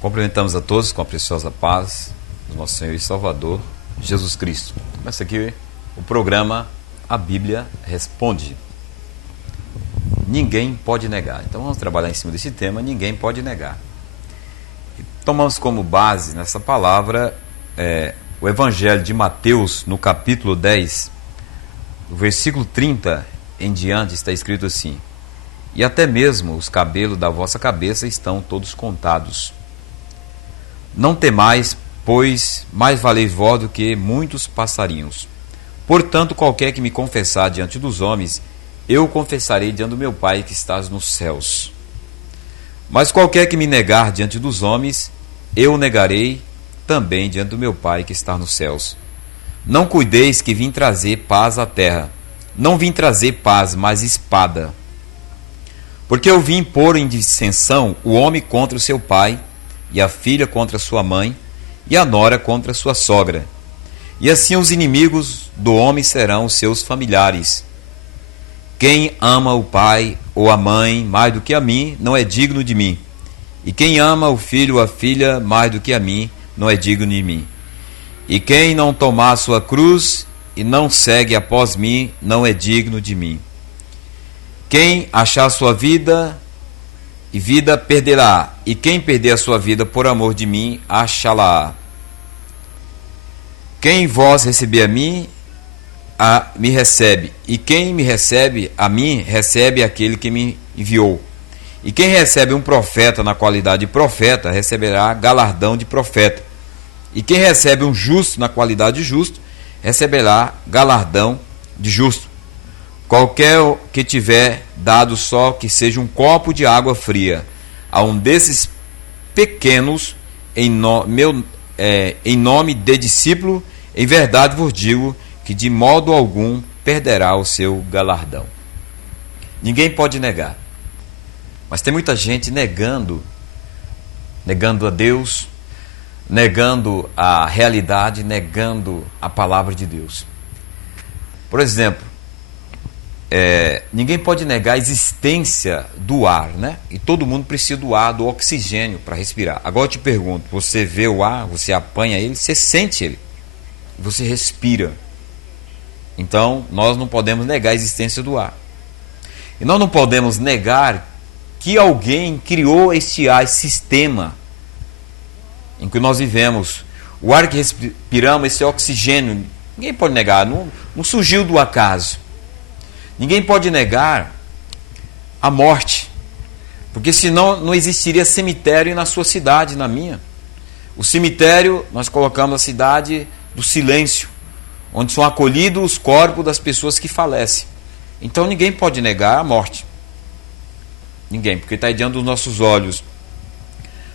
Cumprimentamos a todos com a preciosa paz do nosso Senhor e Salvador, Jesus Cristo. Começa aqui o programa A Bíblia Responde. Ninguém pode negar. Então vamos trabalhar em cima desse tema, ninguém pode negar. E tomamos como base nessa palavra o Evangelho de Mateus, no capítulo 10, no versículo 30 em diante, está escrito assim: e até mesmo os cabelos da vossa cabeça estão todos contados. Não temais, pois mais valeis vós do que muitos passarinhos. Portanto, qualquer que me confessar diante dos homens, eu o confessarei diante do meu Pai que estás nos céus. Mas qualquer que me negar diante dos homens, eu o negarei também diante do meu Pai que está nos céus. Não cuideis que vim trazer paz à terra. Não vim trazer paz, mas espada. Porque eu vim pôr em dissensão o homem contra o seu pai, e a filha contra a sua mãe, e a nora contra a sua sogra. E assim os inimigos do homem serão os seus familiares. Quem ama o pai ou a mãe mais do que a mim, não é digno de mim. E quem ama o filho ou a filha mais do que a mim, não é digno de mim. E quem não tomar a sua cruz e não segue após mim, não é digno de mim. Quem achar a sua vida e vida perderá, e quem perder a sua vida por amor de mim, achá-la. Quem vós receber a mim, me recebe, e quem me recebe a mim, recebe aquele que me enviou. E quem recebe um profeta na qualidade de profeta, receberá galardão de profeta. E quem recebe um justo na qualidade de justo, receberá galardão de justo. Qualquer que tiver dado só que seja um copo de água fria a um desses pequenos, em nome de discípulo, em verdade vos digo que de modo algum perderá o seu galardão. Ninguém pode negar. Mas tem muita gente negando a Deus, negando a realidade, negando a palavra de Deus. Por exemplo, ninguém pode negar a existência do ar, né? E todo mundo precisa do ar, do oxigênio para respirar. Agora eu te pergunto, você vê o ar, você apanha ele, você sente ele, você respira. Então nós não podemos negar a existência do ar. E nós não podemos negar que alguém criou este ar, esse sistema em que nós vivemos. O ar que respiramos, esse oxigênio, ninguém pode negar, não surgiu do acaso. Ninguém pode negar a morte, porque senão não existiria cemitério na sua cidade, na minha. O cemitério, nós colocamos a cidade do silêncio, onde são acolhidos os corpos das pessoas que falecem. Então ninguém pode negar a morte. Ninguém, porque está diante dos nossos olhos.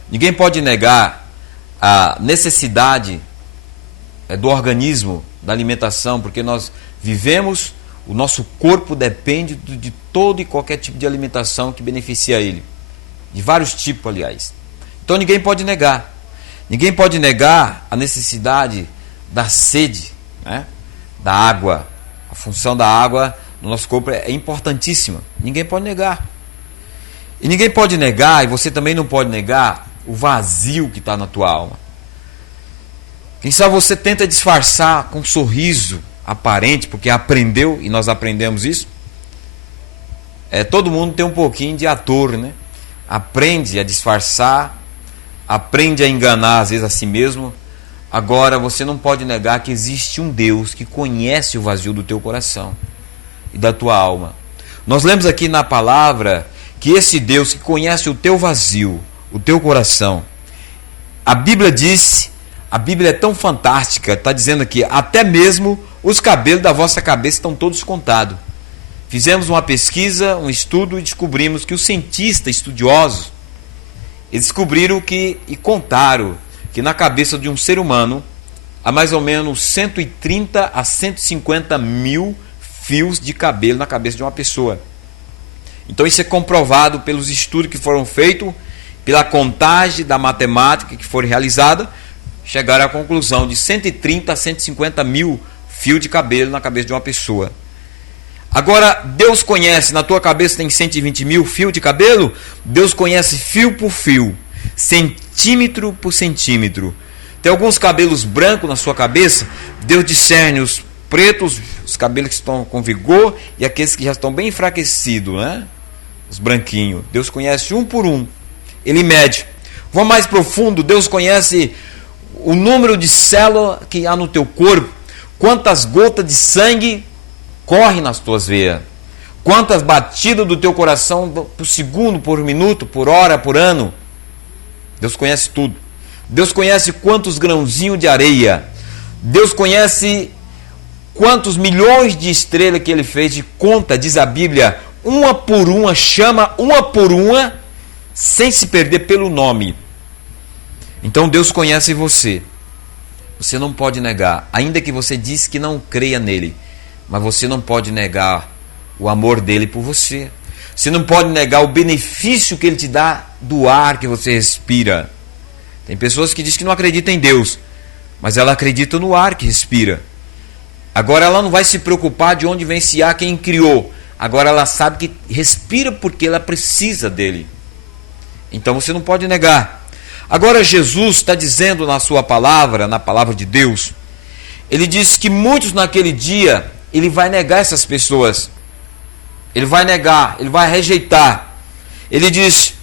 Ninguém pode negar a necessidade do organismo, da alimentação, porque nós vivemos. O nosso corpo depende de todo e qualquer tipo de alimentação que beneficia ele. De vários tipos, aliás. Então ninguém pode negar. Ninguém pode negar a necessidade da sede, né? Da água. A função da água no nosso corpo é importantíssima. Ninguém pode negar. E ninguém pode negar, e você também não pode negar, o vazio que está na tua alma. Quem sabe você tenta disfarçar com um sorriso aparente, porque aprendeu, e nós aprendemos isso. Todo mundo tem um pouquinho de ator, né? Aprende a disfarçar, aprende a enganar às vezes a si mesmo. Agora você não pode negar que existe um Deus que conhece o vazio do teu coração e da tua alma. Nós lemos aqui na palavra que esse Deus que conhece o teu vazio, o teu coração, a Bíblia diz, a Bíblia é tão fantástica, está dizendo aqui, até mesmo os cabelos da vossa cabeça estão todos contados. Fizemos uma pesquisa, um estudo e descobrimos que os cientistas estudiosos, eles descobriram e contaram que na cabeça de um ser humano há mais ou menos 130 a 150 mil fios de cabelo na cabeça de uma pessoa. Então isso é comprovado pelos estudos que foram feitos, pela contagem da matemática que foi realizada, chegaram à conclusão de 130 a 150 mil fios de cabelo na cabeça de uma pessoa. Agora, Deus conhece, na tua cabeça tem 120 mil fios de cabelo, Deus conhece fio por fio, centímetro por centímetro. Tem alguns cabelos brancos na sua cabeça, Deus discerne os pretos, os cabelos que estão com vigor, e aqueles que já estão bem enfraquecidos, né? Os branquinhos. Deus conhece um por um. Ele mede. Vamos mais profundo, Deus conhece o número de células que há no teu corpo, quantas gotas de sangue correm nas tuas veias, quantas batidas do teu coração por segundo, por minuto, por hora, por ano. Deus conhece tudo. Deus conhece quantos grãozinhos de areia. Deus conhece quantos milhões de estrelas que Ele fez de conta, diz a Bíblia, uma por uma, chama uma por uma, sem se perder pelo nome. Então Deus conhece você. Você não pode negar, ainda que você disse que não creia nele, mas você não pode negar o amor dele por você. Você não pode negar o benefício que ele te dá do ar que você respira. Tem pessoas que dizem que não acreditam em Deus, mas ela acredita no ar que respira. Agora ela não vai se preocupar de onde vem esse ar, quem criou. Agora ela sabe que respira porque ela precisa dele. Então você não pode negar. Agora Jesus está dizendo na sua palavra, na palavra de Deus, ele diz que muitos naquele dia, ele vai negar essas pessoas. Ele vai negar, ele vai rejeitar. Ele diz,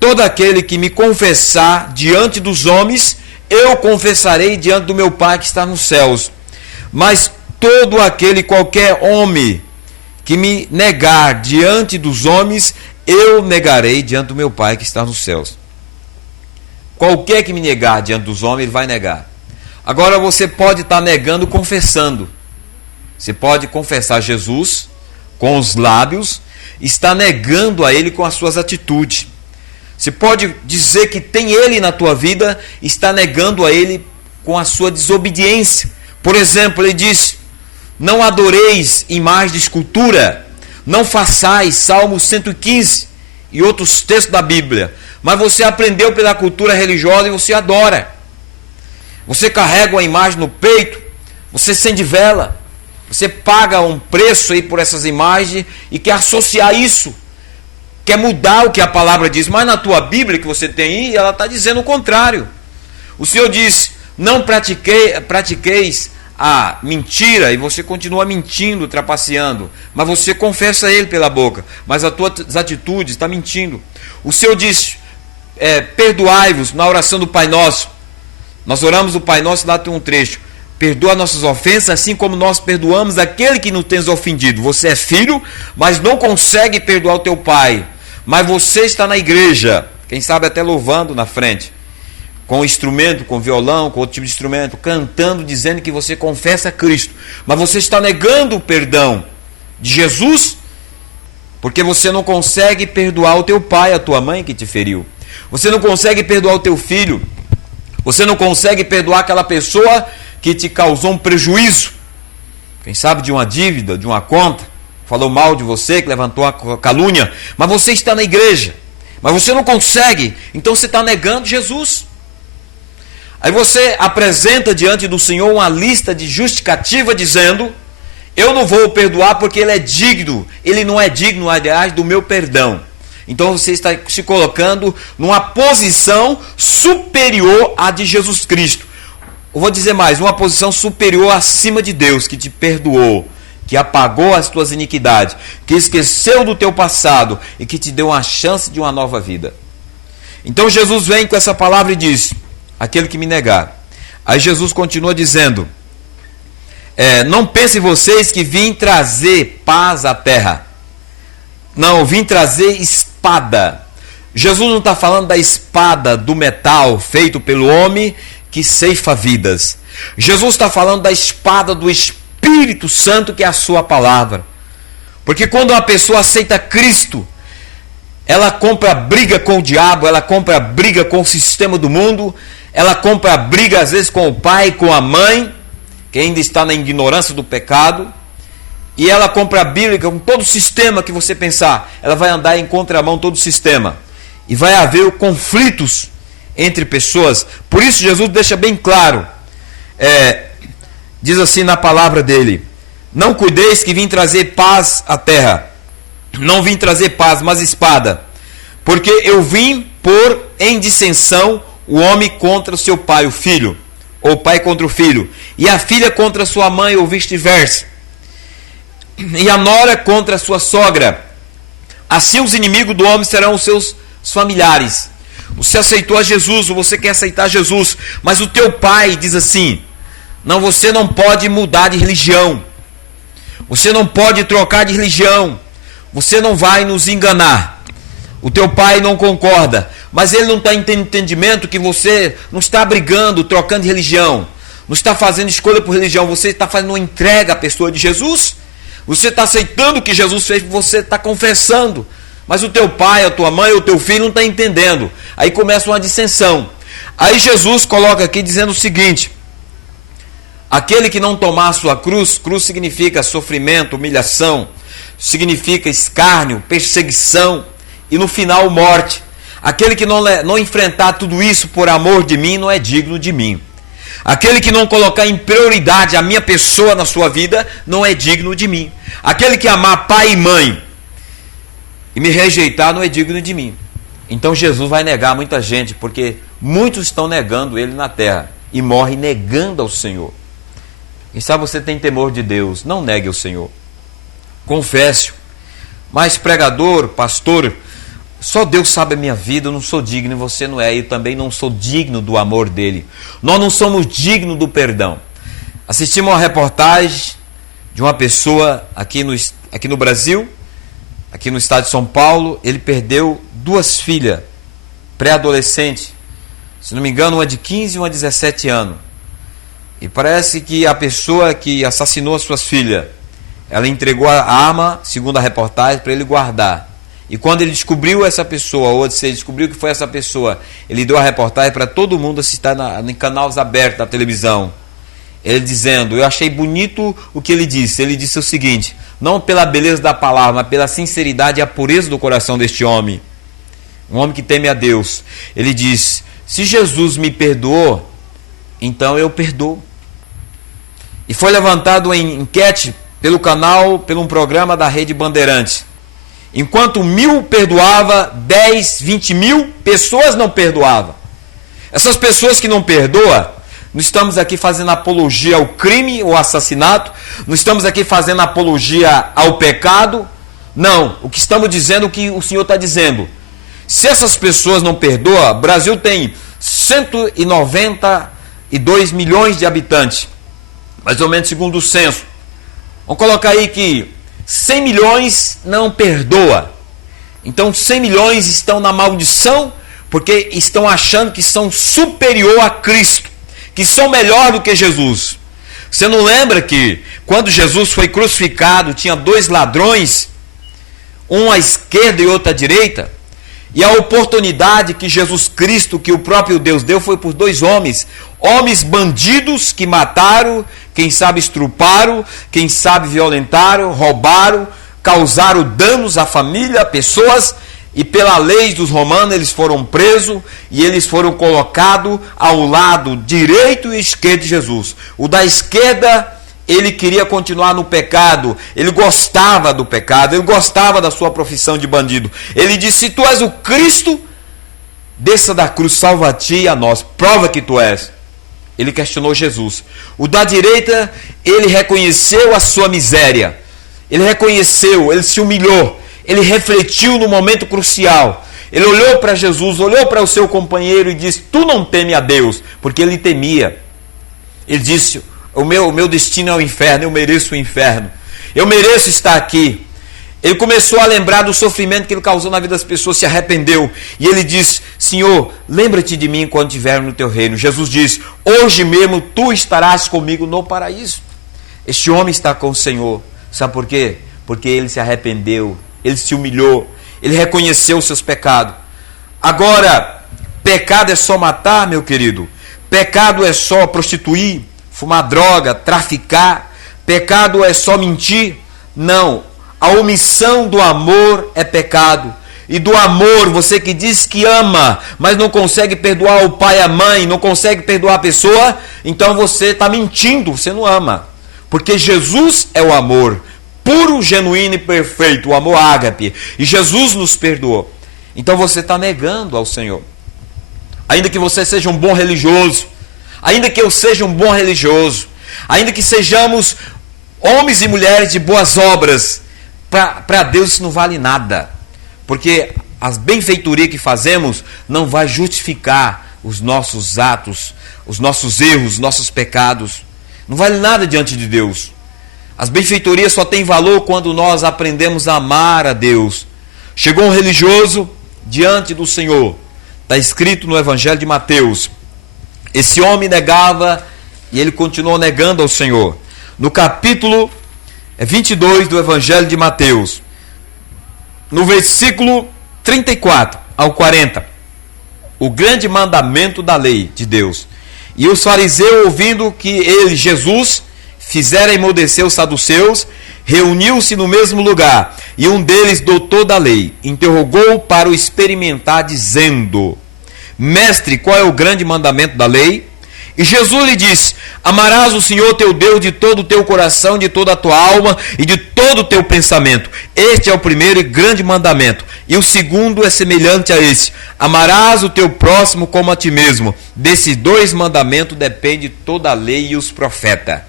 todo aquele que me confessar diante dos homens, eu confessarei diante do meu Pai que está nos céus. Mas todo aquele, qualquer homem, que me negar diante dos homens, eu negarei diante do meu Pai que está nos céus. Qualquer que me negar diante dos homens, ele vai negar. Agora você pode estar negando confessando. Você pode confessar Jesus com os lábios, está negando a ele com as suas atitudes. Você pode dizer que tem ele na tua vida, está negando a ele com a sua desobediência. Por exemplo, ele diz, não adoreis imagem de escultura, não façais, Salmo 115 e outros textos da Bíblia. Mas você aprendeu pela cultura religiosa e você adora. Você carrega uma imagem no peito, você acende vela, você paga um preço aí por essas imagens e quer associar isso, quer mudar o que a palavra diz. Mas na tua Bíblia que você tem aí, ela está dizendo o contrário. O Senhor diz, não pratiqueis a mentira, e você continua mentindo, trapaceando, mas você confessa ele pela boca, mas as tuas atitudes estão mentindo. O Senhor diz, perdoai-vos na oração do Pai Nosso. Nós oramos o Pai Nosso, lá tem um trecho, perdoa nossas ofensas, assim como nós perdoamos aquele que nos tem ofendido. Você é filho, mas não consegue perdoar o teu pai, mas você está na igreja, quem sabe até louvando na frente, com instrumento, com violão, com outro tipo de instrumento, cantando, dizendo que você confessa a Cristo, mas você está negando o perdão de Jesus, porque você não consegue perdoar o teu pai, a tua mãe que te feriu. Você não consegue perdoar o teu filho. Você não consegue perdoar aquela pessoa que te causou um prejuízo. Quem sabe de uma dívida, de uma conta, falou mal de você, que levantou a calúnia. Mas você está na igreja. Mas você não consegue. Então você está negando Jesus. Aí você apresenta diante do Senhor uma lista de justificativa dizendo, eu não vou perdoar porque ele é digno. Ele não é digno, aliás, do meu perdão. Então você está se colocando numa posição superior à de Jesus Cristo. Eu vou dizer mais, uma posição superior acima de Deus, que te perdoou, que apagou as tuas iniquidades, que esqueceu do teu passado e que te deu uma chance de uma nova vida. Então Jesus vem com essa palavra e diz, aquele que me negar. Aí Jesus continua dizendo, não pensem vocês que vim trazer paz à terra. Não, vim trazer espada. Jesus não está falando da espada do metal feito pelo homem que ceifa vidas. Jesus está falando da espada do Espírito Santo, que é a sua palavra. Porque quando uma pessoa aceita Cristo, ela compra briga com o diabo, ela compra briga com o sistema do mundo, ela compra briga às vezes com o pai, com a mãe, que ainda está na ignorância do pecado. E ela compra a Bíblia com todo o sistema que você pensar. Ela vai andar em contramão todo o sistema. E vai haver conflitos entre pessoas. Por isso Jesus deixa bem claro. Diz assim na palavra dele. Não cuideis que vim trazer paz à terra. Não vim trazer paz, mas espada. Porque eu vim pôr em dissensão o homem contra o seu pai, o filho, ou o pai contra o filho, e a filha contra a sua mãe, ou vice-versa, e a nora contra a sua sogra. Assim os inimigos do homem serão os seus familiares. Você aceitou a Jesus, ou você quer aceitar Jesus, mas o teu pai diz assim: não, você não pode mudar de religião, você não pode trocar de religião, você não vai nos enganar. O teu pai não concorda, mas ele não está em entendimento que você não está brigando, trocando de religião, não está fazendo escolha por religião, você está fazendo uma entrega à pessoa de Jesus. Você está aceitando o que Jesus fez, você está confessando, mas o teu pai, a tua mãe, o teu filho não está entendendo. Aí começa uma dissensão. Aí Jesus coloca aqui dizendo o seguinte: aquele que não tomar a sua cruz, cruz significa sofrimento, humilhação, significa escárnio, perseguição e no final morte. Aquele que não enfrentar tudo isso por amor de mim não é digno de mim. Aquele que não colocar em prioridade a minha pessoa na sua vida não é digno de mim. Aquele que amar pai e mãe e me rejeitar não é digno de mim. Então Jesus vai negar muita gente, porque muitos estão negando ele na terra e morrem negando ao Senhor. Quem sabe você tem temor de Deus, não negue o Senhor. Confesse-o. Mas pregador, pastor, só Deus sabe a minha vida, eu não sou digno, e você não é, eu também não sou digno do amor dele. Nós não somos dignos do perdão. Assistimos uma reportagem de uma pessoa aqui no Brasil, aqui no estado de São Paulo. Ele perdeu 2 filhas, pré-adolescentes, se não me engano, uma de 15 e uma de 17 anos. E parece que a pessoa que assassinou as suas filhas, ela entregou a arma, segundo a reportagem, para ele guardar. E quando ele descobriu essa pessoa, ou se ele descobriu que foi essa pessoa, ele deu a reportagem para todo mundo assistir em canais abertos da televisão. Ele dizendo, eu achei bonito o que ele disse. Ele disse o seguinte: não pela beleza da palavra, mas pela sinceridade e a pureza do coração deste homem. Um homem que teme a Deus. Ele diz: se Jesus me perdoou, então eu perdoo. E foi levantado uma enquete pelo um programa da Rede Bandeirantes. Enquanto 1000 perdoava, 10, 20 mil pessoas não perdoavam. Essas pessoas que não perdoam, não estamos aqui fazendo apologia ao crime ou assassinato, não estamos aqui fazendo apologia ao pecado. Não, o que estamos dizendo é o que o Senhor está dizendo. Se essas pessoas não perdoam, o Brasil tem 192 milhões de habitantes, mais ou menos segundo o censo. Vamos colocar aí que 100 milhões não perdoa. Então 100 milhões estão na maldição, porque estão achando que são superior a Cristo, que são melhor do que Jesus. Você não lembra que quando Jesus foi crucificado, tinha 2 ladrões, um à esquerda e outro à direita? E a oportunidade que Jesus Cristo, que o próprio Deus deu, foi por 2 homens. Homens bandidos que mataram, quem sabe estruparam, quem sabe violentaram, roubaram, causaram danos à família, a pessoas, e pela lei dos romanos eles foram presos e eles foram colocados ao lado direito e esquerdo de Jesus. O da esquerda, ele queria continuar no pecado, ele gostava do pecado, ele gostava da sua profissão de bandido. Ele disse: se tu és o Cristo, desça da cruz, salva a ti e a nós, prova que tu és. Ele questionou Jesus. O da direita, ele reconheceu a sua miséria, ele reconheceu, ele se humilhou, ele refletiu no momento crucial. Ele olhou para Jesus, olhou para o seu companheiro e disse: tu não teme a Deus, porque ele temia. Ele disse: o meu destino é o inferno, eu mereço o inferno, eu mereço estar aqui. Ele começou a lembrar do sofrimento que ele causou na vida das pessoas, se arrependeu. E ele disse: Senhor, lembra-te de mim quando estiver no teu reino. Jesus disse: hoje mesmo tu estarás comigo no paraíso. Este homem está com o Senhor. Sabe por quê? Porque ele se arrependeu, ele se humilhou, ele reconheceu os seus pecados. Agora, pecado é só matar, meu querido? Pecado é só prostituir, fumar droga, traficar? Pecado é só mentir? Não. A omissão do amor é pecado. E do amor, você que diz que ama, mas não consegue perdoar o pai e a mãe, não consegue perdoar a pessoa, então você está mentindo, você não ama. Porque Jesus é o amor, puro, genuíno e perfeito, o amor ágape. E Jesus nos perdoou. Então você está negando ao Senhor. ainda que você seja um bom religioso, ainda que eu seja um bom religioso, ainda que sejamos homens e mulheres de boas obras, para Deus isso não vale nada, porque as benfeitorias que fazemos não vai justificar os nossos atos, os nossos erros, os nossos pecados. Não vale nada diante de Deus. As benfeitorias só têm valor quando nós aprendemos a amar a Deus. Chegou um religioso diante do Senhor. Está escrito no Evangelho de Mateus. Esse homem negava e ele continuou negando ao Senhor. No capítulo 22 do Evangelho de Mateus, no versículo 34 ao 40, o grande mandamento da lei de Deus. E os fariseus, ouvindo que ele, Jesus, fizera emudecer os saduceus, reuniu-se no mesmo lugar, e um deles, doutor da lei, interrogou para o experimentar, dizendo: Mestre, qual é o grande mandamento da lei? E Jesus lhe disse: amarás o Senhor teu Deus de todo o teu coração, de toda a tua alma e de todo o teu pensamento. Este é o primeiro e grande mandamento. E o segundo é semelhante a esse: amarás o teu próximo como a ti mesmo. Desses dois mandamentos depende toda a lei e os profetas.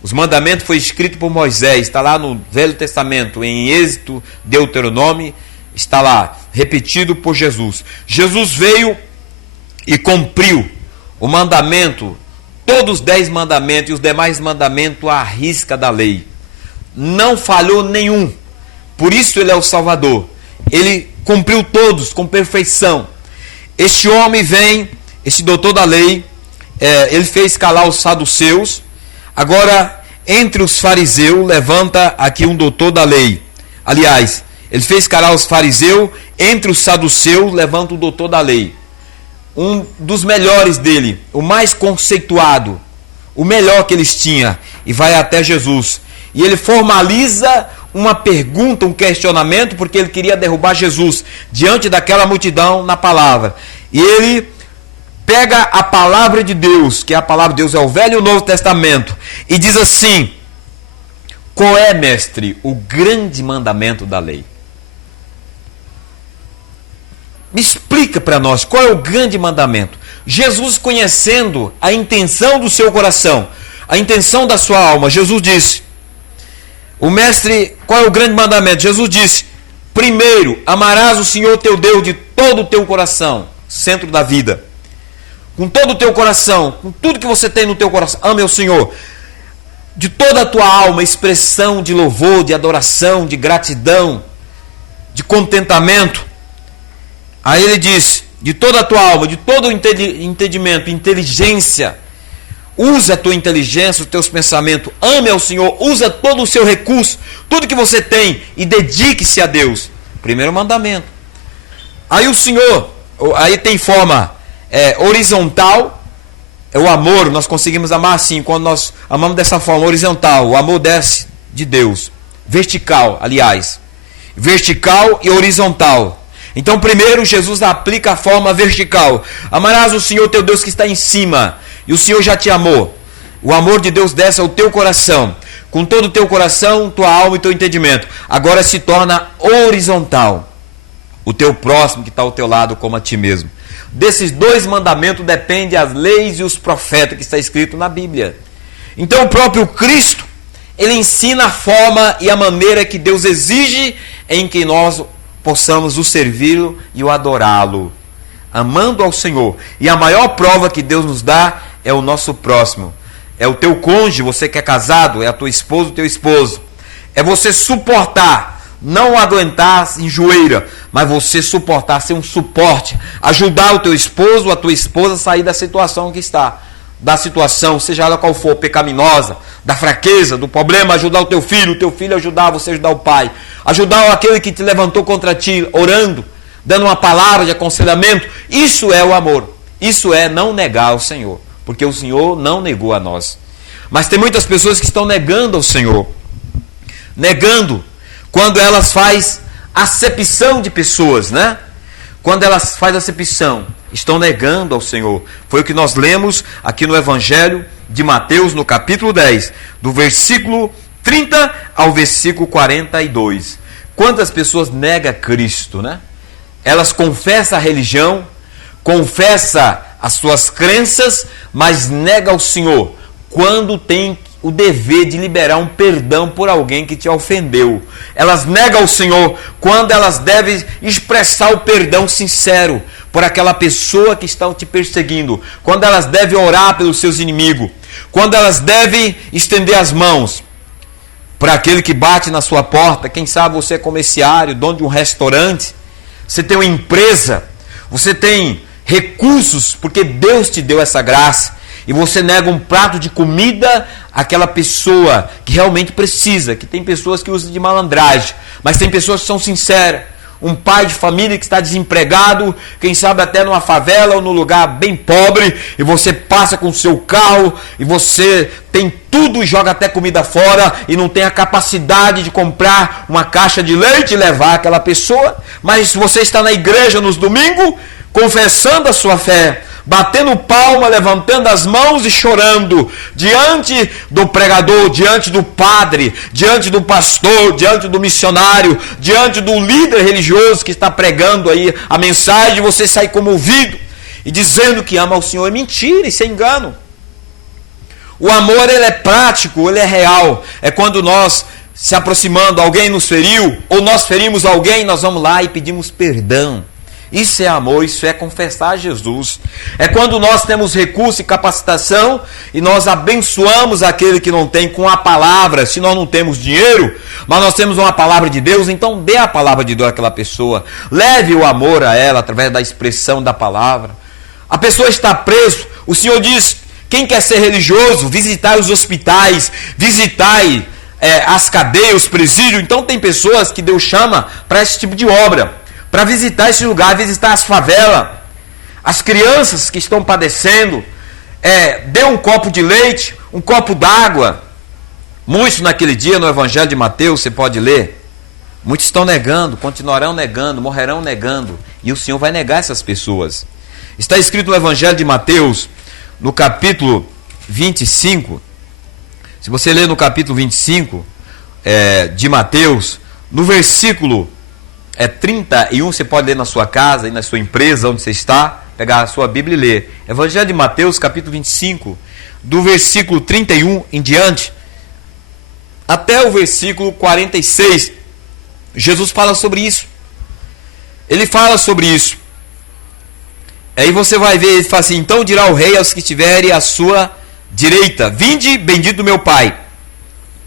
Os mandamentos foi escrito por Moisés, está lá no Velho Testamento, em Êxodo, Deuteronômio, está lá, repetido por Jesus. Jesus veio e cumpriu o mandamento, todos os 10 mandamentos e os demais mandamentos à risca da lei. Não falhou nenhum. Por isso ele é o Salvador. Ele cumpriu todos com perfeição. Este homem vem, este doutor da lei, ele fez calar os saduceus. Agora, entre os fariseus, levanta aqui um doutor da lei. Aliás, ele fez calar os fariseus, entre os saduceus, levanta o doutor da lei. Um dos melhores dele, o mais conceituado, o melhor que eles tinham, e vai até Jesus. E ele formaliza uma pergunta, um questionamento, porque ele queria derrubar Jesus diante daquela multidão na palavra. E ele pega a palavra de Deus, que é a palavra de Deus, é o Velho e o Novo Testamento, e diz assim: qual é, mestre, o grande mandamento da lei? Me explica para nós qual é o grande mandamento. Jesus, conhecendo a intenção do seu coração, a intenção da sua alma, Jesus disse: o mestre, qual é o grande mandamento? Jesus disse: primeiro, amarás o Senhor teu Deus de todo o teu coração, centro da vida, com todo o teu coração, com tudo que você tem no teu coração, ame o Senhor, de toda a tua alma, expressão de louvor, de adoração, de gratidão, de contentamento. Aí ele diz: de toda a tua alma, de todo o entendimento, inteligência, usa a tua inteligência, os teus pensamentos, ame ao Senhor, usa todo o seu recurso, tudo que você tem, e dedique-se a Deus. Primeiro mandamento. Aí o Senhor, aí tem forma horizontal, é o amor. Nós conseguimos amar assim, quando nós amamos dessa forma horizontal, o amor desce de Deus. Vertical, aliás, vertical e horizontal. Então, primeiro, Jesus aplica a forma vertical. Amarás o Senhor teu Deus que está em cima. E o Senhor já te amou. O amor de Deus desce ao teu coração. Com todo o teu coração, tua alma e teu entendimento. Agora se torna horizontal. O teu próximo que está ao teu lado como a ti mesmo. Desses dois mandamentos dependem as leis e os profetas que está escrito na Bíblia. Então o próprio Cristo, ele ensina a forma e a maneira que Deus exige em que nós possamos o servi-lo e o adorá-lo, amando ao Senhor. E a maior prova que Deus nos dá é o nosso próximo. É o teu cônjuge, você que é casado, é a tua esposa, o teu esposo. É você suportar, não aguentar enjoeira, mas você suportar, ser um suporte, ajudar o teu esposo, a tua esposa a sair da situação que está. Da situação, seja ela qual for, pecaminosa, da fraqueza, do problema, ajudar o teu filho ajudar você a ajudar o pai, ajudar aquele que te levantou contra ti, orando, dando uma palavra de aconselhamento. Isso é o amor, isso é não negar ao Senhor, porque o Senhor não negou a nós. Mas tem muitas pessoas que estão negando ao Senhor, negando quando elas fazem acepção de pessoas, né? Quando elas fazem acepção, estão negando ao Senhor. Foi o que nós lemos aqui no Evangelho de Mateus, no capítulo 10, do versículo 30 ao versículo 42. Quantas pessoas negam Cristo, né? Elas confessam a religião, confessa as suas crenças, mas nega ao Senhor quando tem o dever de liberar um perdão por alguém que te ofendeu. Elas negam ao Senhor quando elas devem expressar o perdão sincero por aquela pessoa que está te perseguindo, quando elas devem orar pelos seus inimigos, quando elas devem estender as mãos para aquele que bate na sua porta. Quem sabe você é comerciário, dono de um restaurante, você tem uma empresa, você tem recursos, porque Deus te deu essa graça, e você nega um prato de comida àquela pessoa que realmente precisa. Que tem pessoas que usam de malandragem, mas tem pessoas que são sinceras. Um pai de família que está desempregado, quem sabe até numa favela ou num lugar bem pobre, e você passa com o seu carro e você tem tudo e joga até comida fora e não tem a capacidade de comprar uma caixa de leite e levar aquela pessoa. Mas você está na igreja nos domingos, confessando a sua fé, batendo palma, levantando as mãos e chorando diante do pregador, diante do padre, diante do pastor, diante do missionário, diante do líder religioso que está pregando aí a mensagem. Você sai comovido e dizendo que ama ao Senhor. É mentira, isso é engano. O amor, ele é prático, ele é real. É quando nós, se aproximando, alguém nos feriu, ou nós ferimos alguém, nós vamos lá e pedimos perdão. Isso é amor, isso é confessar Jesus. É quando nós temos recurso e capacitação e nós abençoamos aquele que não tem com a palavra. Se nós não temos dinheiro, mas nós temos uma palavra de Deus, então dê a palavra de Deus àquela pessoa. Leve o amor a ela através da expressão da palavra. A pessoa está presa. O Senhor diz, quem quer ser religioso, visitai os hospitais, visitai as cadeias, os presídios. Então tem pessoas que Deus chama para esse tipo de obra, para visitar esse lugar, visitar as favelas, as crianças que estão padecendo. Dê um copo de leite, um copo d'água. Muitos naquele dia, no Evangelho de Mateus, você pode ler, muitos estão negando, continuarão negando, morrerão negando, e o Senhor vai negar essas pessoas. Está escrito no Evangelho de Mateus, no capítulo 25, se você ler no capítulo 25 de Mateus, no versículo 31, você pode ler na sua casa e na sua empresa, onde você está, pegar a sua Bíblia e ler. Evangelho de Mateus, capítulo 25, do versículo 31 em diante, até o versículo 46, Jesus fala sobre isso. Ele fala sobre isso. Aí você vai ver, ele fala assim, então dirá o rei aos que estiverem à sua direita, vinde, bendito do meu Pai,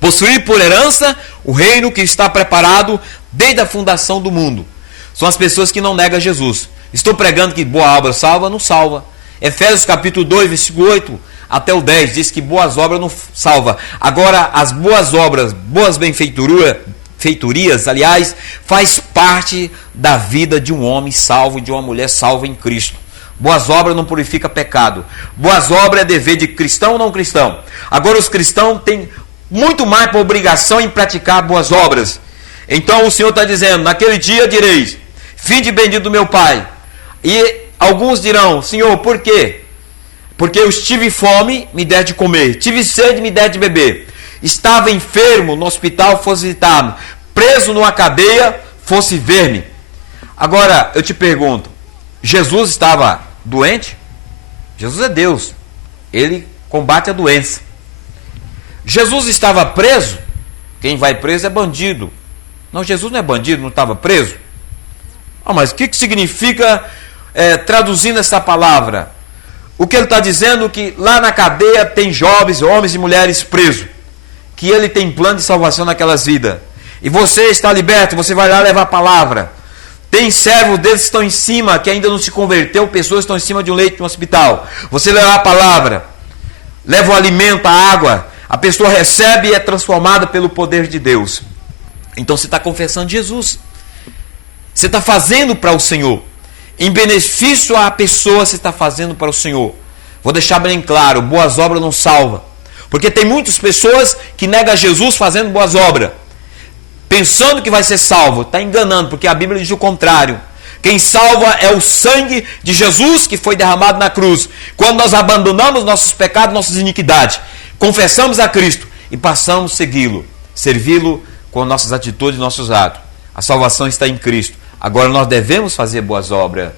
possuir por herança o reino que está preparado desde a fundação do mundo. São as pessoas que não negam Jesus. Estou pregando que boa obra salva, não salva. Efésios capítulo 2, versículo 8 até o 10, diz que boas obras não salva. Agora, as boas obras, boas benfeitorias, aliás, faz parte da vida de um homem salvo, de uma mulher salva em Cristo. Boas obras não purifica pecado. Boas obras é dever de cristão ou não cristão. Agora, os cristãos têm muito mais por obrigação em praticar boas obras. Então o Senhor está dizendo, naquele dia direis, vinde bendito do meu Pai. E alguns dirão, Senhor, por quê? Porque eu tive fome, me der de comer, tive sede, me der de beber, estava enfermo, no hospital, fosse visitado, preso numa cadeia, fosse ver-me. Agora, eu te pergunto, Jesus estava doente? Jesus é Deus, ele combate a doença. Jesus estava preso? Quem vai preso é bandido. Não, Jesus não é bandido, não estava preso. Mas o que significa traduzindo essa palavra? O que ele está dizendo é que lá na cadeia tem jovens, homens e mulheres presos, que ele tem plano de salvação naquelas vidas. E você está liberto, você vai lá levar a palavra. Tem servos deles que estão em cima, que ainda não se converteu, pessoas que estão em cima de um leito de um hospital. Você leva a palavra, leva o alimento, a água, a pessoa recebe e é transformada pelo poder de Deus. Então você está confessando Jesus. Você está fazendo para o Senhor. Em benefício à pessoa, você está fazendo para o Senhor. Vou deixar bem claro, boas obras não salvam. Porque tem muitas pessoas que negam Jesus fazendo boas obras, pensando que vai ser salvo. Está enganando, porque a Bíblia diz o contrário. Quem salva é o sangue de Jesus que foi derramado na cruz. Quando nós abandonamos nossos pecados, nossas iniquidades, confessamos a Cristo e passamos a segui-lo, servi-lo com nossas atitudes e nossos atos. A salvação está em Cristo. Agora nós devemos fazer boas obras.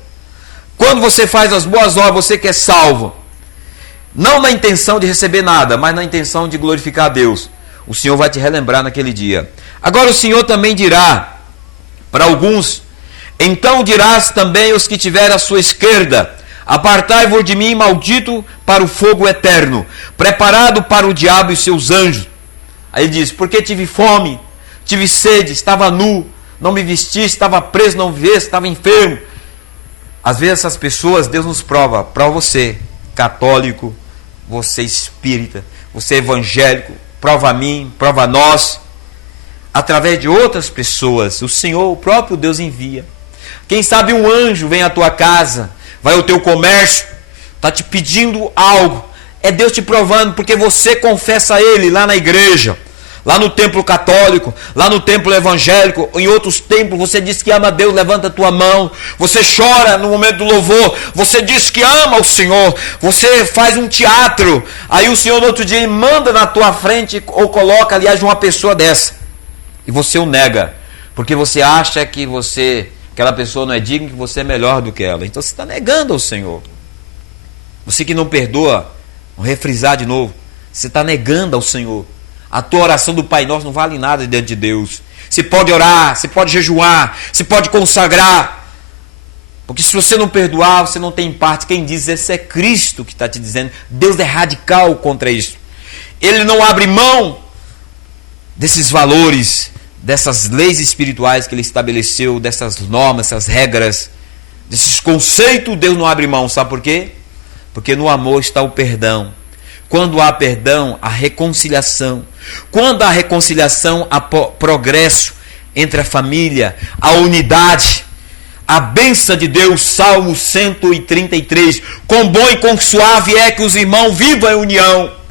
Quando você faz as boas obras, você que é salvo, não na intenção de receber nada, mas na intenção de glorificar a Deus, o Senhor vai te relembrar naquele dia. Agora o Senhor também dirá para alguns: então dirás também aos que tiverem à sua esquerda: apartai-vos de mim, maldito, para o fogo eterno, preparado para o diabo e seus anjos. Aí ele diz: porque tive fome, tive sede, estava nu, não me vesti, estava preso, não me veste, estava enfermo. Às vezes essas pessoas, Deus nos prova, para você, católico, você espírita, você evangélico, prova a mim, prova a nós, através de outras pessoas, o Senhor, o próprio Deus envia. Quem sabe um anjo vem à tua casa, vai ao teu comércio, está te pedindo algo, é Deus te provando, porque você confessa a Ele lá na igreja, lá no templo católico, lá no templo evangélico, em outros templos, você diz que ama a Deus, levanta a tua mão, você chora no momento do louvor, você diz que ama o Senhor, você faz um teatro, aí o Senhor no outro dia manda na tua frente, ou coloca, aliás, uma pessoa dessa, e você o nega, porque você acha que aquela pessoa não é digna, que você é melhor do que ela. Então você está negando ao Senhor. Você que não perdoa, vou refrisar de novo, você está negando ao Senhor. A tua oração do Pai Nosso não vale nada diante de Deus. Você pode orar, você pode jejuar, você pode consagrar, porque se você não perdoar, você não tem parte. Quem diz isso é Cristo que está te dizendo. Deus é radical contra isso. Ele não abre mão desses valores, dessas leis espirituais que Ele estabeleceu, dessas normas, essas regras, desses conceitos. Deus não abre mão, sabe por quê? Porque no amor está o perdão. Quando há perdão, há reconciliação. Quando há reconciliação, há progresso entre a família, a unidade, a bênção de Deus. Salmo 133. Quão bom e quão suave é que os irmãos vivam em união.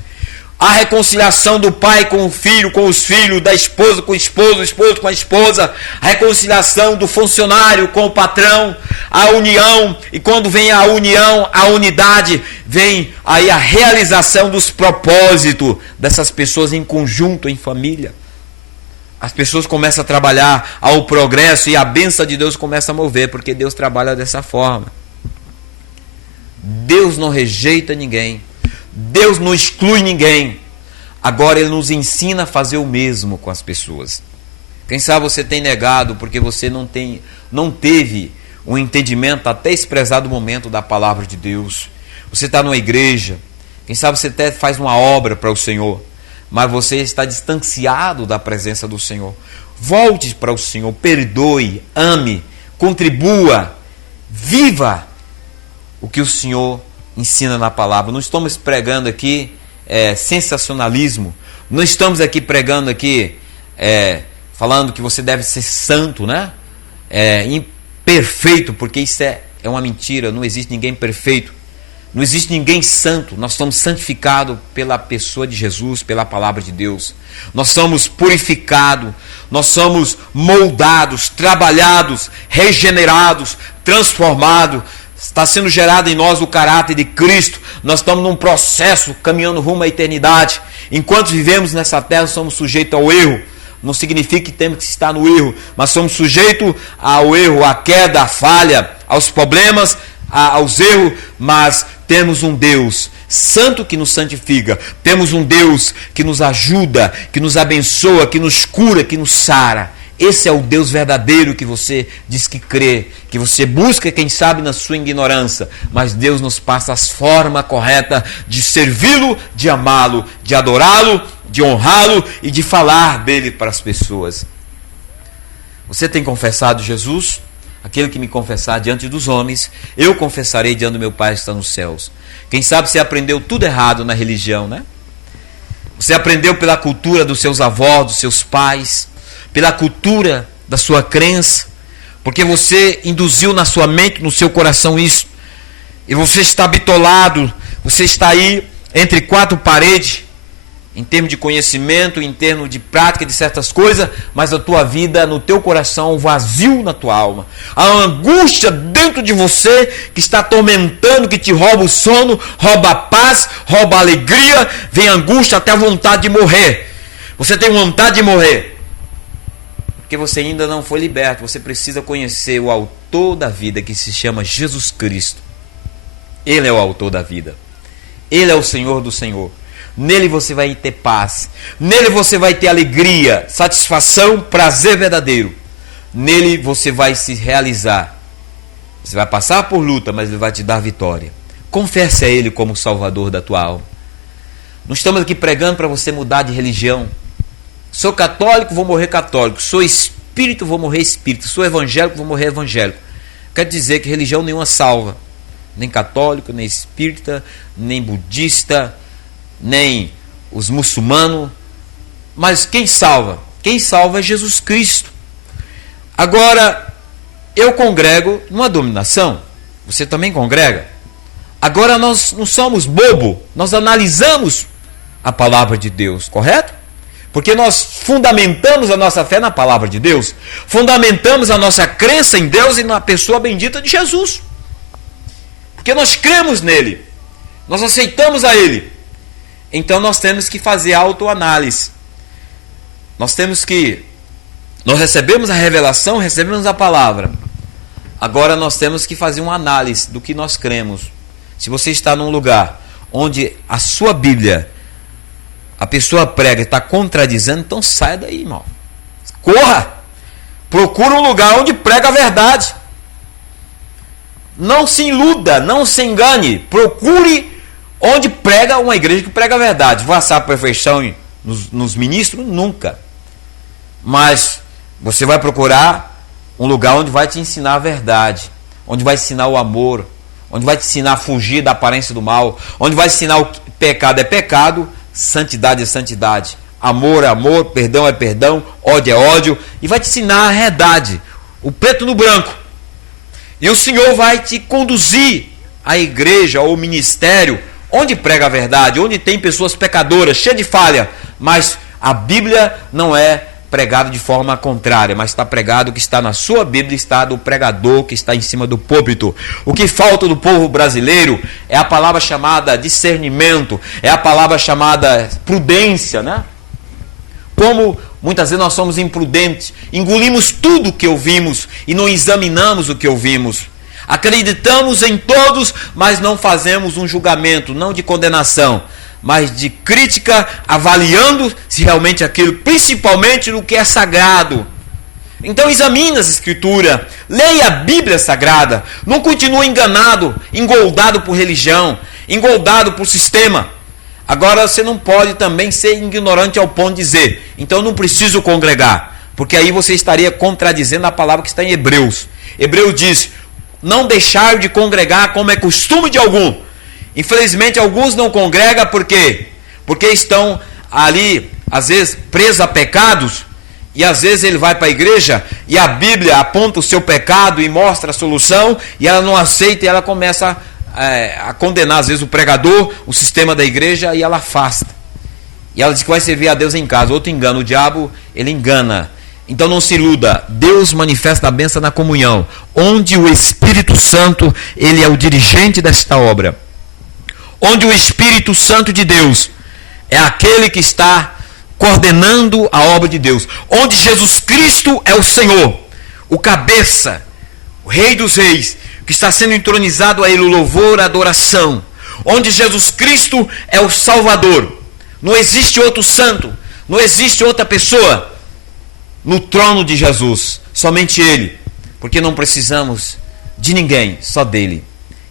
A reconciliação do pai com o filho, com os filhos, da esposa com o esposo com a esposa, a reconciliação do funcionário com o patrão, a união, e quando vem a união, a unidade, vem aí a realização dos propósitos dessas pessoas em conjunto, em família. As pessoas começam a trabalhar ao progresso e a bênção de Deus começa a mover, porque Deus trabalha dessa forma. Deus não rejeita ninguém. Deus não exclui ninguém. Agora Ele nos ensina a fazer o mesmo com as pessoas. Quem sabe você tem negado porque você não teve um entendimento até esse prezado momento da palavra de Deus. Você está numa igreja, quem sabe você até faz uma obra para o Senhor, mas você está distanciado da presença do Senhor. Volte para o Senhor, perdoe, ame, contribua, viva o que o Senhor ensina na palavra. Não estamos pregando aqui sensacionalismo, não estamos aqui pregando aqui falando que você deve ser santo, né? Imperfeito, porque isso é uma mentira. Não existe ninguém perfeito, não existe ninguém santo. Nós somos santificados pela pessoa de Jesus, pela palavra de Deus. Nós somos purificados, nós somos moldados, trabalhados, regenerados, transformados. Está sendo gerado em nós o caráter de Cristo. Nós estamos num processo caminhando rumo à eternidade. Enquanto vivemos nessa terra, somos sujeitos ao erro. Não significa que temos que estar no erro, mas somos sujeitos ao erro, à queda, à falha, aos problemas, aos erros. Mas temos um Deus santo que nos santifica. Temos um Deus que nos ajuda, que nos abençoa, que nos cura, que nos sara. Esse é o Deus verdadeiro que você diz que crê, que você busca, quem sabe, na sua ignorância. Mas Deus nos passa as formas corretas de servi-lo, de amá-lo, de adorá-lo, de honrá-lo e de falar dele para as pessoas. Você tem confessado Jesus? Aquele que me confessar diante dos homens, eu confessarei diante do meu Pai que está nos céus. Quem sabe você aprendeu tudo errado na religião, né? Você aprendeu pela cultura dos seus avós, dos seus pais, pela cultura da sua crença, porque você induziu na sua mente, no seu coração isso, e você está bitolado, você está aí entre quatro paredes, em termos de conhecimento, em termos de prática de certas coisas, mas a tua vida, no teu coração, um vazio na tua alma, a angústia dentro de você que está atormentando, que te rouba o sono, rouba a paz, rouba a alegria, vem a angústia até a vontade de morrer. Você tem vontade de morrer. porque você ainda não foi liberto. Você precisa conhecer o autor da vida, que se chama Jesus Cristo. Ele é o autor da vida. Ele é o Senhor do Senhor. Nele você vai ter paz. Nele você vai ter alegria, satisfação, prazer verdadeiro. Nele você vai se realizar. Você vai passar por luta, mas Ele vai te dar vitória. Confesse a Ele como Salvador da tua alma. Não estamos aqui pregando para você mudar de religião. Sou católico, vou morrer católico. Sou espírito, vou morrer espírito. Sou evangélico, vou morrer evangélico. Quer dizer que religião nenhuma salva. Nem católico, nem espírita, nem budista, nem os muçulmanos. Mas quem salva? Quem salva é Jesus Cristo. Agora, eu congrego numa denominação. Você também congrega? Agora nós não somos bobo. Nós analisamos a palavra de Deus, correto? Porque nós fundamentamos a nossa fé na palavra de Deus. Fundamentamos a nossa crença em Deus e na pessoa bendita de Jesus. Porque nós cremos nele. Nós aceitamos a ele. Então nós temos que fazer autoanálise. Nós recebemos a revelação, recebemos a palavra. Agora nós temos que fazer uma análise do que nós cremos. Se você está num lugar onde a sua Bíblia, a pessoa prega e está contradizendo, então saia daí, irmão. Corra! Procura um lugar onde prega a verdade. Não se iluda, não se engane. Procure onde prega uma igreja que prega a verdade. Vai achar a perfeição nos ministros? Nunca. Mas você vai procurar um lugar onde vai te ensinar a verdade, onde vai ensinar o amor, onde vai te ensinar a fugir da aparência do mal, onde vai ensinar o que pecado é pecado, santidade é santidade, amor é amor, perdão é perdão, ódio é ódio, e vai te ensinar a verdade, o preto no branco. E o Senhor vai te conduzir à igreja ou ministério onde prega a verdade, onde tem pessoas pecadoras, cheias de falha, mas a Bíblia não é pregada de forma contrária, mas está pregado o que está na sua Bíblia, está do pregador que está em cima do púlpito. O que falta do povo brasileiro é a palavra chamada discernimento, é a palavra chamada prudência, né? Como muitas vezes nós somos imprudentes, engolimos tudo o que ouvimos e não examinamos o que ouvimos. Acreditamos em todos, mas não fazemos um julgamento, não de condenação, mas de crítica, avaliando se realmente aquilo, principalmente no que é sagrado. Então examine as Escrituras, leia a Bíblia Sagrada, não continue enganado, engoldado por religião, engoldado por sistema. Agora você não pode também ser ignorante ao ponto de dizer, então eu não preciso congregar, porque aí você estaria contradizendo a palavra que está em Hebreus. Hebreus diz, não deixar de congregar como é costume de algum. Infelizmente alguns não congregam por quê? Porque estão ali, às vezes, presos a pecados, e às vezes ele vai para a igreja e a Bíblia aponta o seu pecado e mostra a solução, e ela não aceita e ela começa a condenar às vezes o pregador, o sistema da igreja, e ela afasta. E ela diz que vai servir a Deus em casa. Outro engano, o diabo, ele engana. Então não se iluda, Deus manifesta a bênção na comunhão, onde o Espírito Santo, ele é o dirigente desta obra. Onde o Espírito Santo de Deus é aquele que está coordenando a obra de Deus. Onde Jesus Cristo é o Senhor, o cabeça, o Rei dos Reis, que está sendo entronizado a Ele o louvor, a adoração. Onde Jesus Cristo é o Salvador. Não existe outro santo, não existe outra pessoa no trono de Jesus, somente Ele. Porque não precisamos de ninguém, só dele.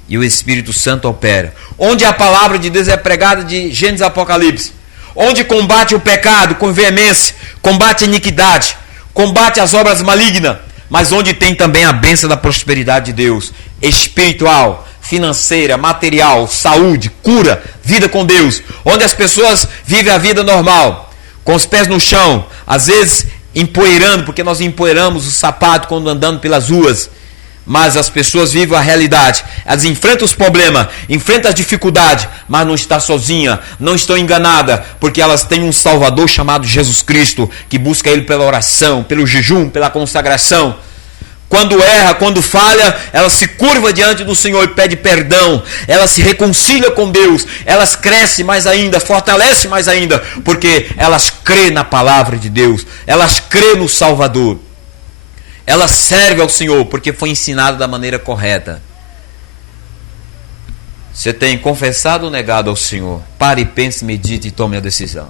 E o Espírito Santo opera. Onde a palavra de Deus é pregada de Gênesis a Apocalipse. Onde combate o pecado com veemência, combate a iniquidade, combate as obras malignas, mas onde tem também a bênção da prosperidade de Deus, espiritual, financeira, material, saúde, cura, vida com Deus. Onde as pessoas vivem a vida normal, com os pés no chão, às vezes empoeirando, porque nós empoeiramos o sapato quando andamos pelas ruas. Mas as pessoas vivem a realidade, elas enfrentam os problemas, enfrentam as dificuldades, mas não estão sozinhas, não estão enganadas, porque elas têm um Salvador chamado Jesus Cristo, que busca Ele pela oração, pelo jejum, pela consagração. Quando erra, quando falha, ela se curva diante do Senhor e pede perdão, ela se reconcilia com Deus, elas crescem mais ainda, fortalecem mais ainda, porque elas crêem na palavra de Deus, elas crêem no Salvador. ela serve ao Senhor porque foi ensinada da maneira correta. Você tem confessado ou negado ao Senhor? Pare, pense, medite e tome a decisão.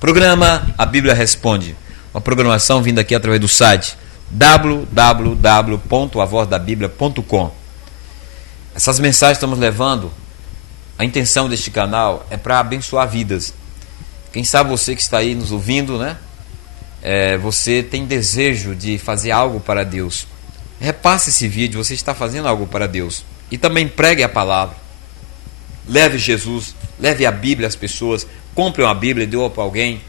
Programa A Bíblia Responde. Uma programação vinda aqui através do site www.avozdabiblia.com. Essas mensagens que estamos levando, a intenção deste canal é para abençoar vidas. Quem sabe você que está aí nos ouvindo, né? Você tem desejo de fazer algo para Deus. Repasse esse vídeo, você está fazendo algo para Deus. E também pregue a palavra. Leve Jesus, leve a Bíblia às pessoas, compre uma Bíblia e dê para alguém.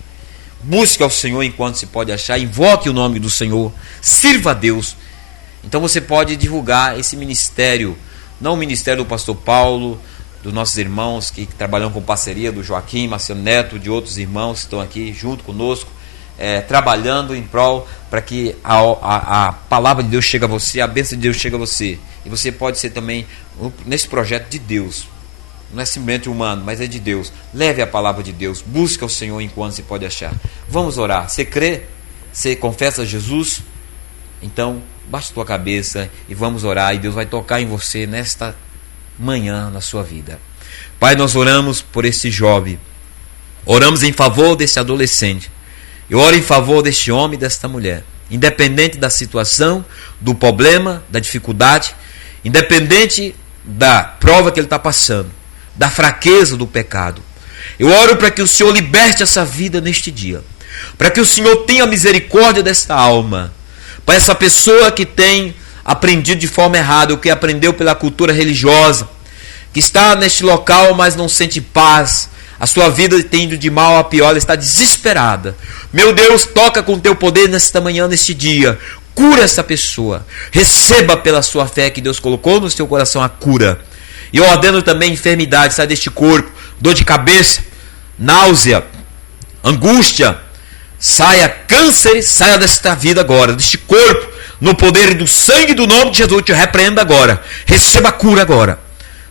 Busque ao Senhor enquanto se pode achar, invoque o nome do Senhor, sirva a Deus. Então você pode divulgar esse ministério, não o ministério do pastor Paulo, dos nossos irmãos que trabalham com parceria, do Joaquim, Marcelo Neto, de outros irmãos que estão aqui junto conosco, trabalhando em prol para que a palavra de Deus chegue a você, a bênção de Deus chegue a você. E você pode ser também nesse projeto de Deus. Não é simplesmente humano, mas é de Deus. Leve a palavra de Deus. Busque ao Senhor enquanto se pode achar. Vamos orar. Você crê? Você confessa Jesus? Então, baixe a tua cabeça e vamos orar. E Deus vai tocar em você nesta manhã, na sua vida. Pai, nós oramos por esse jovem. Oramos em favor desse adolescente. Eu oro em favor deste homem e desta mulher. Independente da situação, do problema, da dificuldade, independente da prova que ele está passando, da fraqueza do pecado. Eu oro para que o Senhor liberte essa vida neste dia. Para que o Senhor tenha misericórdia desta alma. Para essa pessoa que tem aprendido de forma errada, o que aprendeu pela cultura religiosa, que está neste local, mas não sente paz. A sua vida tem ido de mal a pior, ela está desesperada. Meu Deus, toca com o teu poder nesta manhã, neste dia. Cura essa pessoa. Receba pela sua fé que Deus colocou no seu coração a cura. E eu ordeno também enfermidade, sai deste corpo, dor de cabeça, náusea, angústia, saia câncer, saia desta vida agora, deste corpo, no poder do sangue do nome de Jesus, te repreenda agora, receba a cura agora.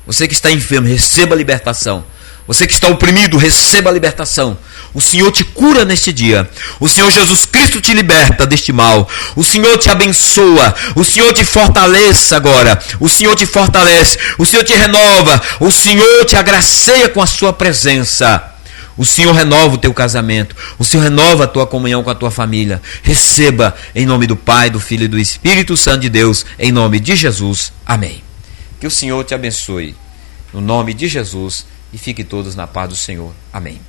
Você que está enfermo, receba a libertação. Você que está oprimido, receba a libertação. O Senhor te cura neste dia. O Senhor Jesus Cristo te liberta deste mal. O Senhor te abençoa. O Senhor te fortaleça agora. O Senhor te fortalece. O Senhor te renova. O Senhor te agracia com a sua presença. O Senhor renova o teu casamento. O Senhor renova a tua comunhão com a tua família. Receba em nome do Pai, do Filho e do Espírito Santo de Deus. Em nome de Jesus. Amém. Que o Senhor te abençoe. No nome de Jesus. E fiquem todos na paz do Senhor. Amém.